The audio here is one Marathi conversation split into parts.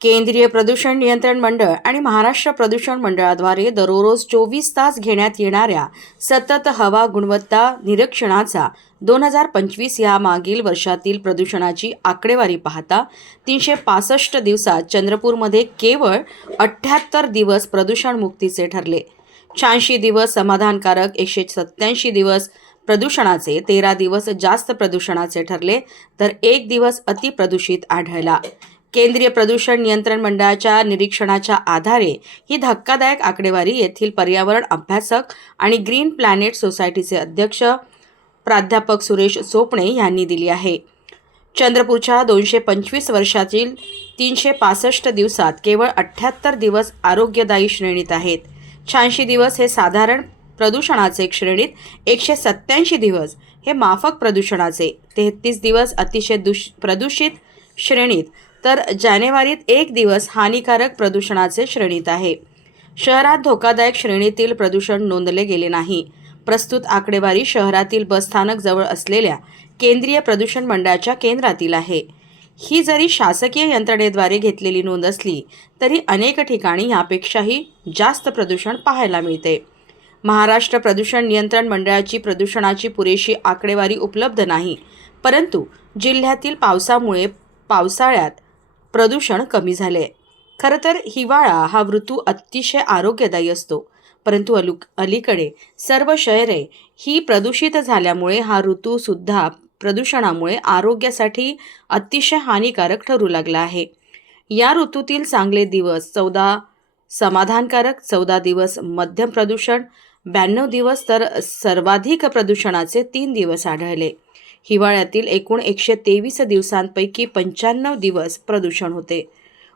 केंद्रीय प्रदूषण नियंत्रण मंडळ आणि महाराष्ट्र प्रदूषण मंडळाद्वारे दररोज 24 तास घेण्यात येणाऱ्या सतत हवा गुणवत्ता निरीक्षणाचा 2025 या मागील वर्षातील प्रदूषणाची आकडेवारी पाहता 365 दिवसात चंद्रपूरमध्ये केवळ 78 दिवस प्रदूषण मुक्तीचे ठरले. 86 दिवस समाधानकारक, 187 दिवस प्रदूषणाचे, 13 दिवस जास्त प्रदूषणाचे ठरले तर 1 दिवस अतिप्रदूषित आढळला. केंद्रीय प्रदूषण नियंत्रण मंडळाच्या निरीक्षणाच्या आधारे ही धक्कादायक आकडेवारी येथील पर्यावरण अभ्यासक आणि ग्रीन प्लॅनेट सोसायटीचे अध्यक्ष प्राध्यापक सुरेश चोपणे यांनी दिली आहे. चंद्रपूरच्या 225 वर्षातील 365 दिवसात केवळ 78 दिवस आरोग्यदायी श्रेणीत आहेत. 86 दिवस हे साधारण प्रदूषणाचे श्रेणीत, 187 दिवस हे माफक प्रदूषणाचे, 33 दिवस अतिशय प्रदूषित श्रेणीत तर जानेवारीत 1 दिवस हानिकारक प्रदूषणाचे श्रेणीत आहे. शहरात धोकादायक श्रेणीतील प्रदूषण नोंदले गेले नाही. प्रस्तुत आकडेवारी शहरातील बसस्थानक जवळ असलेल्या केंद्रीय प्रदूषण मंडळाच्या केंद्रातील आहे. ही जरी शासकीय यंत्रणेद्वारे घेतलेली नोंद असली तरी अनेक ठिकाणी यापेक्षाही जास्त प्रदूषण पाहायला मिळते. महाराष्ट्र प्रदूषण नियंत्रण मंडळाची प्रदूषणाची पुरेशी आकडेवारी उपलब्ध नाही, परंतु जिल्ह्यातील पावसामुळे पावसाळ्यात प्रदूषण कमी झाले. खरं तर हिवाळा हा ऋतू अतिशय आरोग्यदायी असतो, परंतु अलीकडे सर्व शहरे ही प्रदूषित झाल्यामुळे हा ऋतूसुद्धा प्रदूषणामुळे आरोग्यासाठी अतिशय हानिकारक ठरू लागला आहे. या ऋतूतील चांगले दिवस 14 समाधानकारक, 14 दिवस मध्यम प्रदूषण, 92 दिवस तर सर्वाधिक प्रदूषणाचे 3 दिवस आढळले. हिवाळ्यातील एकूण 123 दिवसांपैकी 95 दिवस प्रदूषण होते.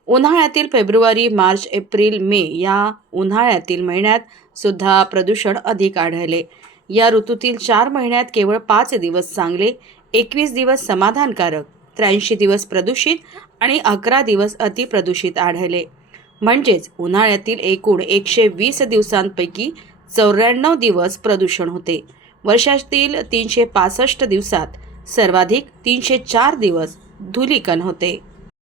उन्हाळ्यातील फेब्रुवारी, मार्च, एप्रिल, मे या उन्हाळ्यातील महिन्यात सुद्धा प्रदूषण अधिक आढळले. या ऋतूतील 4 महिन्यात केवळ 5 दिवस चांगले, 21 दिवस समाधानकारक, 83 दिवस प्रदूषित आणि 11 दिवस अतिप्रदूषित आढळले. म्हणजेच उन्हाळ्यातील एकूण 120 दिवसांपैकी 94 दिवस प्रदूषण होते. वर्षातील 365 दिवसात सर्वाधिक 304 दिवस धूलिकण होते.